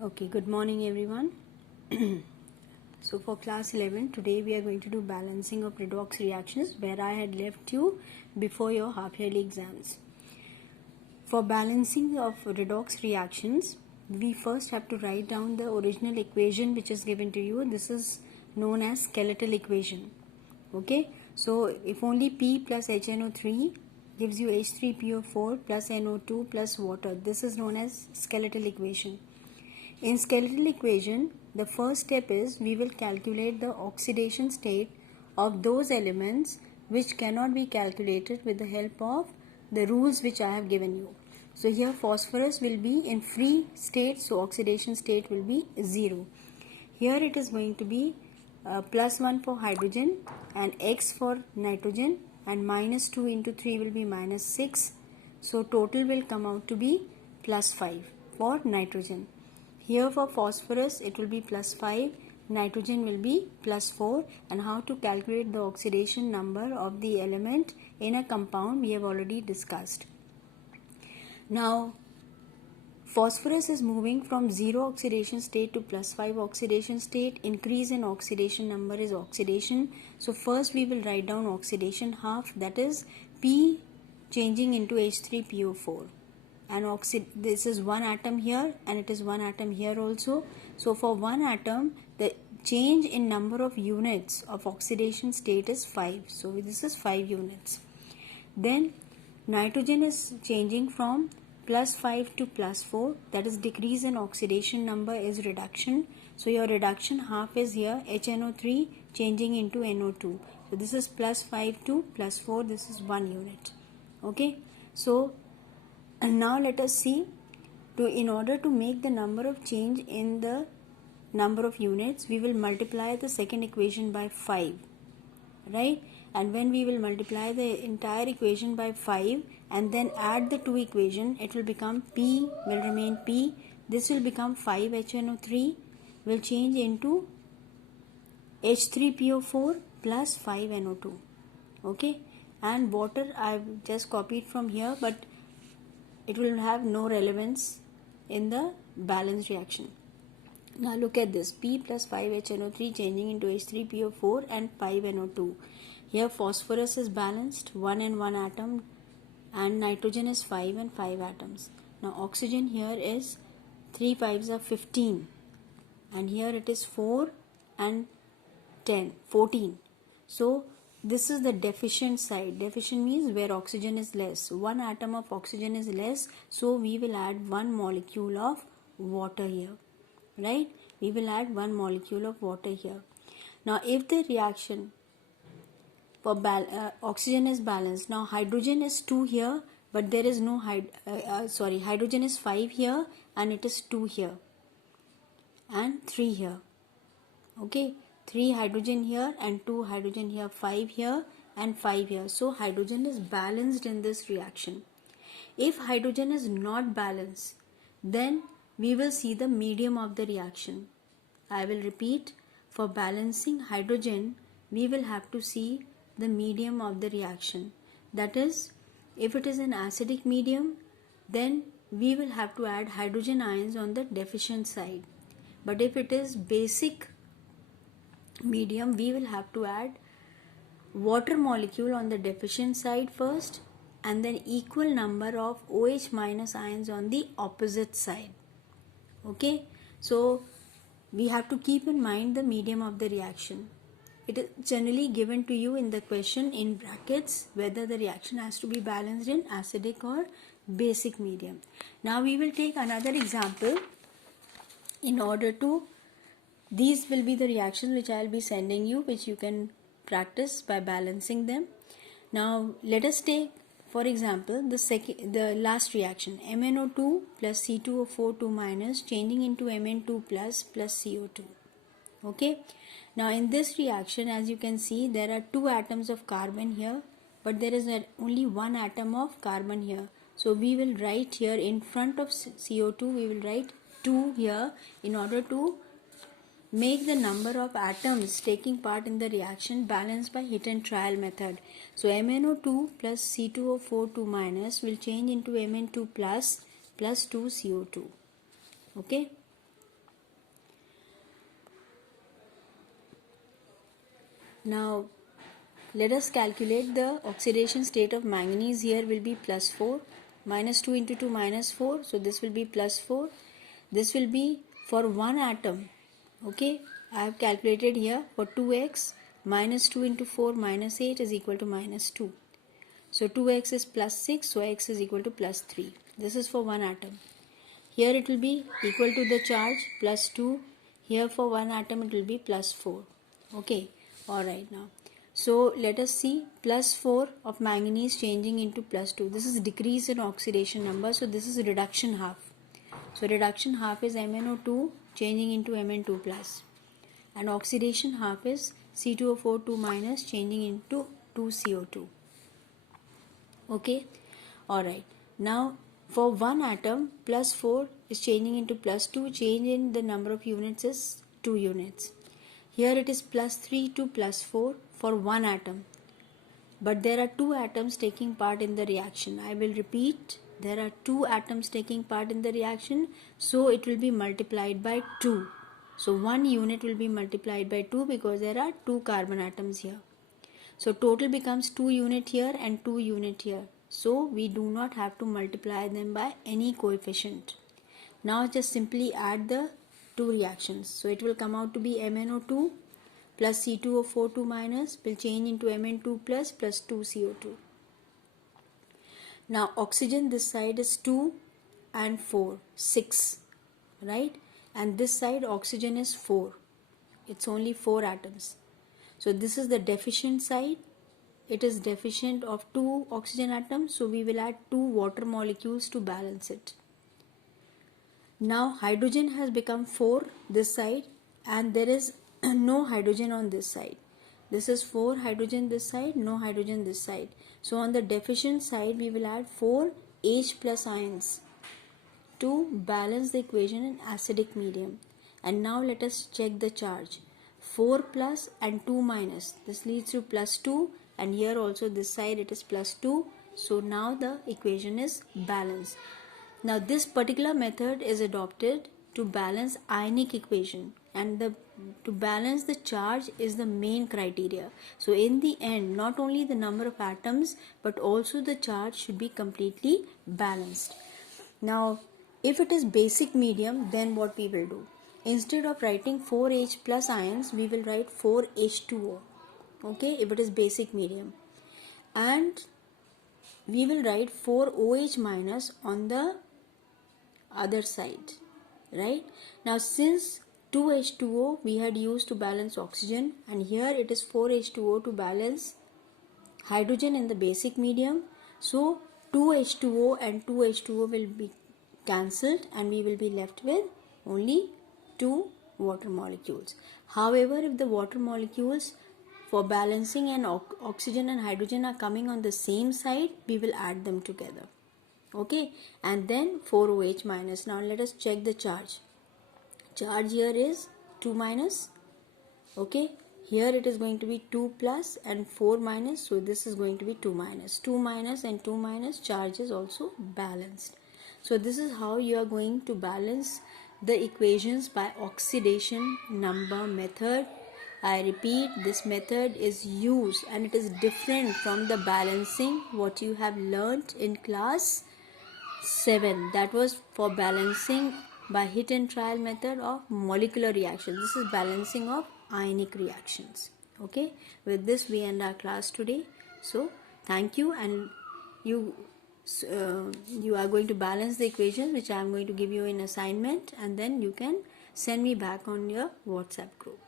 Okay, good morning everyone. So for class 11, today we are going to do balancing of redox reactions where I had left you before your half yearly exams. For balancing of redox reactions, we first have to write down the original equation which is given to you. This is known as skeletal equation. Okay, so if only P plus HNO3 gives you H3PO4 plus NO2 plus water, this is known as skeletal equation. In skeletal equation, the first step is we will calculate the oxidation state of those elements which cannot be calculated with the help of the rules which I have given you. So here phosphorus will be in free state, so oxidation state will be 0. Here it is going to be +1 for hydrogen and X for nitrogen, and -2 into 3 will be -6. So total will come out to be +5 for nitrogen. Here for phosphorus it will be +5, nitrogen will be +4, and how to calculate the oxidation number of the element in a compound we have already discussed. Now phosphorus is moving from 0 oxidation state to +5 oxidation state. Increase in oxidation number is oxidation. So first we will write down oxidation half, that is P changing into H3PO4. And this is one atom here and it is one atom here also. So for one atom the change in number of units of oxidation state is 5. So this is 5 units. Then nitrogen is changing from +5 to +4, that is decrease in oxidation number is reduction. So your reduction half is here, HNO3 changing into NO2. So this is +5 to +4, this is 1 unit. Okay, so and now let us see, in order to make the number of change in the number of units, we will multiply the second equation by 5, right? And when we will multiply the entire equation by 5 and then add the two equation, it will become P will remain P. This will become 5 HNO3 will change into H3PO4 plus 5 NO2. Okay, and water I have just copied from here, but it will have no relevance in the balance reaction. Now look at this, P plus 5 HNO3 changing into H3PO4 and 5 NO2. Here phosphorus is balanced, 1 and 1 atom, and nitrogen is 5 and 5 atoms. Now oxygen here is 3 5s are 15, and here it is 4 and 10, 14. So this is the deficient side. Deficient means where oxygen is less. One atom of oxygen is less, so we will add one molecule of water here, right? We will add one molecule of water here. Now if the reaction for oxygen is balanced, now hydrogen is 2 here, but there is no hydrogen is 5 here and it is 2 here and 3 here. Okay, 3 hydrogen here and 2 hydrogen here, 5 here and 5 here. So hydrogen is balanced in this reaction. If hydrogen is not balanced, then we will see the medium of the reaction. I will repeat, for balancing hydrogen, we will have to see the medium of the reaction. That is, if it is an acidic medium, then we will have to add hydrogen ions on the deficient side. But if it is basic medium, we will have to add water molecule on the deficient side first and then equal number of OH minus ions on the opposite side. Okay, so we have to keep in mind the medium of the reaction. It is generally given to you in the question in brackets whether the reaction has to be balanced in acidic or basic medium. Now we will take another example in order to, these will be the reactions which I will be sending you, which you can practice by balancing them. Now let us take, for example, the last reaction, MnO2 plus C2O4 2 minus changing into Mn2 plus CO2. Okay, now in this reaction, as you can see, there are 2 atoms of carbon here, but there is only 1 atom of carbon here. So we will write here in front of CO2, we will write 2 here in order to make the number of atoms taking part in the reaction balanced by hit and trial method. So MnO2 plus C2O4 2 minus will change into Mn2 plus 2 CO2. Okay. Now let us calculate the oxidation state of manganese. Here will be plus 4, minus 2 into 2 minus 4, so this will be plus 4. This will be for one atom. Okay, I have calculated here for 2x, minus 2 into 4 minus 8 is equal to minus 2. So 2x is plus 6, so x is equal to plus 3. This is for one atom. Here it will be equal to the charge plus 2. Here for one atom it will be plus 4. Okay, alright now. So let us see plus 4 of manganese changing into plus 2. This is decrease in oxidation number. So this is reduction half. So reduction half is MnO2 changing into Mn2 plus. And oxidation half is C2O4 2 minus changing into 2CO2. Okay, alright. Now for one atom, plus 4 is changing into plus 2. Change in the number of units is 2 units. Here it is plus 3 to plus 4 for one atom. But there are two atoms taking part in the reaction. I will repeat, there are two atoms taking part in the reaction. So it will be multiplied by 2. So 1 unit will be multiplied by 2 because there are 2 carbon atoms here. So total becomes 2 unit here and 2 unit here. So we do not have to multiply them by any coefficient. Now just simply add the two reactions. So it will come out to be MnO2 plus C2O4 2 minus will change into Mn2 plus 2CO2. Now oxygen this side is 2 and 4, 6, right? And this side oxygen is 4. It's only 4 atoms. So this is the deficient side. It is deficient of 2 oxygen atoms. So we will add 2 water molecules to balance it. Now hydrogen has become 4 this side and there is no hydrogen on this side. This is 4 hydrogen this side, no hydrogen this side. So on the deficient side we will add 4 H plus ions to balance the equation in acidic medium. And now let us check the charge. 4 plus and 2 minus. This leads to plus 2 and here also this side it is plus 2. So now the equation is balanced. Now this particular method is adopted to balance ionic equation and to balance the charge is the main criteria. So in the end not only the number of atoms but also the charge should be completely balanced. Now if it is basic medium, then what we will do? Instead of writing 4H plus ions, we will write 4H2O. Okay, if it is basic medium. And we will write 4OH minus on the other side. Right? Now since 2H2O we had used to balance oxygen and here it is 4H2O to balance hydrogen in the basic medium. So 2H2O and 2H2O will be cancelled and we will be left with only 2 water molecules. However, if the water molecules for balancing and oxygen and hydrogen are coming on the same side, we will add them together. Okay, and then 4OH minus. Now let us check the charge. Charge here is 2 minus. Okay, here it is going to be 2 plus and 4 minus. So this is going to be 2 minus. 2 minus and 2 minus, charge is also balanced. So this is how you are going to balance the equations by oxidation number method. I repeat, this method is used and it is different from the balancing what you have learnt in class 7. That was for balancing by hit and trial method of molecular reactions. This is balancing of ionic reactions. Okay, with this we end our class today. So thank you, and you are going to balance the equations which I am going to give you in assignment, and then you can send me back on your WhatsApp group.